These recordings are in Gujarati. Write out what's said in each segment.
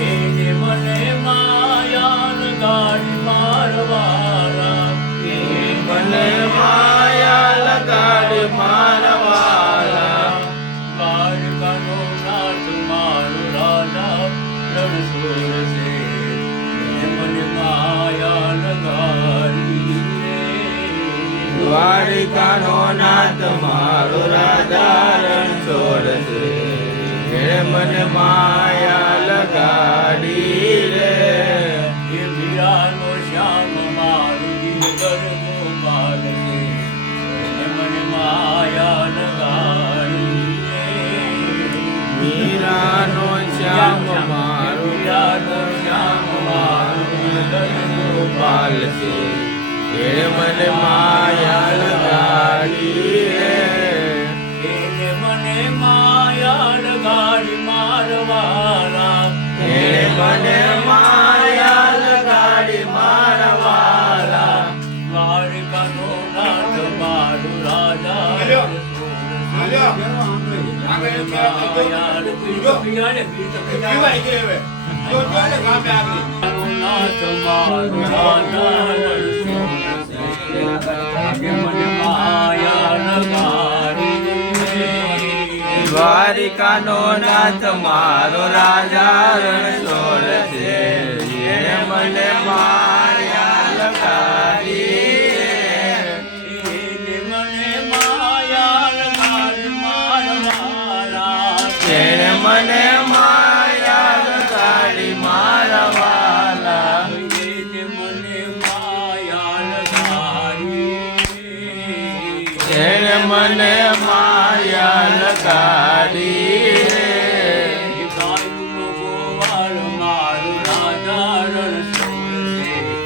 એને મને માયા લગાડી મારવાલા મને માયા લગાડી મારવાલા દ્વારકાનો નાથ મારો રાજા રણછોડ છે એને મને માયા લગાડી દ્વારિકાનો નાથ મારો રાજા રણછોડ છે એને મને માયા લગાડી રે એ વીરાનો શ્યામ મારું દિલદર ગોપાલ છે એને મને માયા લગાડી મીરાનો શ્યામ મારો વીરાનો શ્યામ મારું દિલદર ગોપાલ છે એને મને માયા લગાડી રે એને મને માયા લગાડી મારવાલા એને મને માયા લગાડી મારવાલા દ્વારકાનો નાથ મારો રાજા નાથ મારો રાજા મને માયા લગાડી દ્વારિકાનો નાથ મારો રાજા રણછોડ છે એને મને માયા લગાડી એને મને માયા લગાડી મારવાલા એને મને માયા લગાડી મારવાલા એને મને માયા લગાડી એને મને માયા લગાડી ગાયનો ગોવાળ મારો રાજા રણછોડ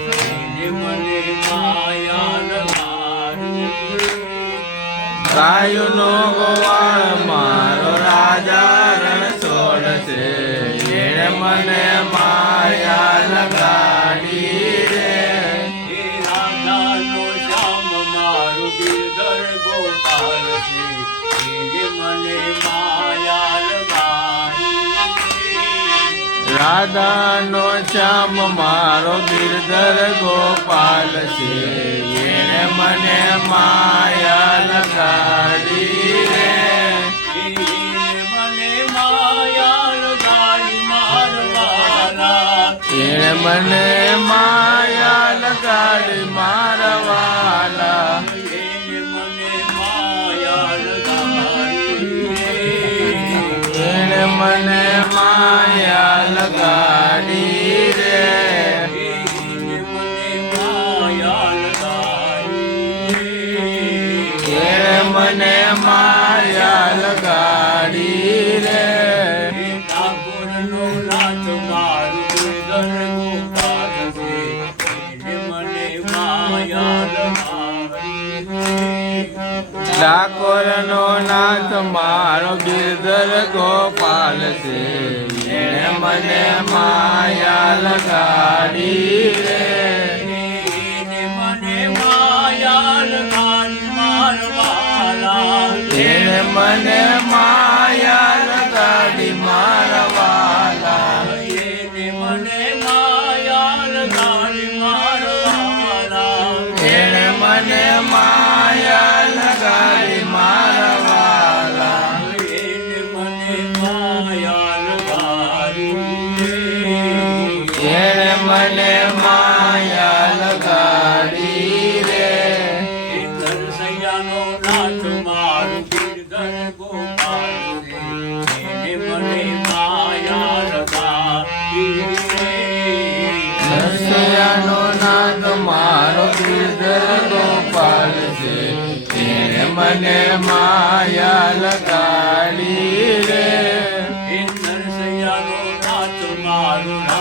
છે એને મને માયા લગાડી ગાયોનો ગોવાળ મારો રાજા રણછોડ છે એને મને માયા લગાડી રે એ રાધાનો શ્યામ મારો ગિરધર ગોપાલ છે એને મને માયા લગાડી રાધાનો શ્યામ મારો ગિરધર ગોપાલ છે એને મને માયા લગાડી રે એને મને માયા લગાડી મારવાલા એને મને માયા લગાડી મારવાલા એને મને માયા લગાડી એને મને માયા લગાડી રે એને મને માયા લગાડી એને મને માયા લગાડી રે ઠાકોરનો નાથ મારું ગિરધર ગોપાલ છે એને મને માયા લગાડી ડાકોરનો નાથ મારો ગિરધર ગોપાલ છે એને મને માયા લગાડી રે એને મને માયા લગાડી મારવાલા એને મને માયા લગાડી મારવાલા એને મને માયા લગાડી મારવાલા એને મને માયા લગાડી મારવાલા એને મને માયા લગાડી એને મને માયા લગાડી રે નરસૈયાનો નાથ મારું ગિરધર ગોપાલ છે એને મને માયા લગાડી નરસૈયાનો નાથ મારો ગિરધર ગોપાલ છે એને મને માયા લગાડી રે નરસૈયાનો નાથ મારું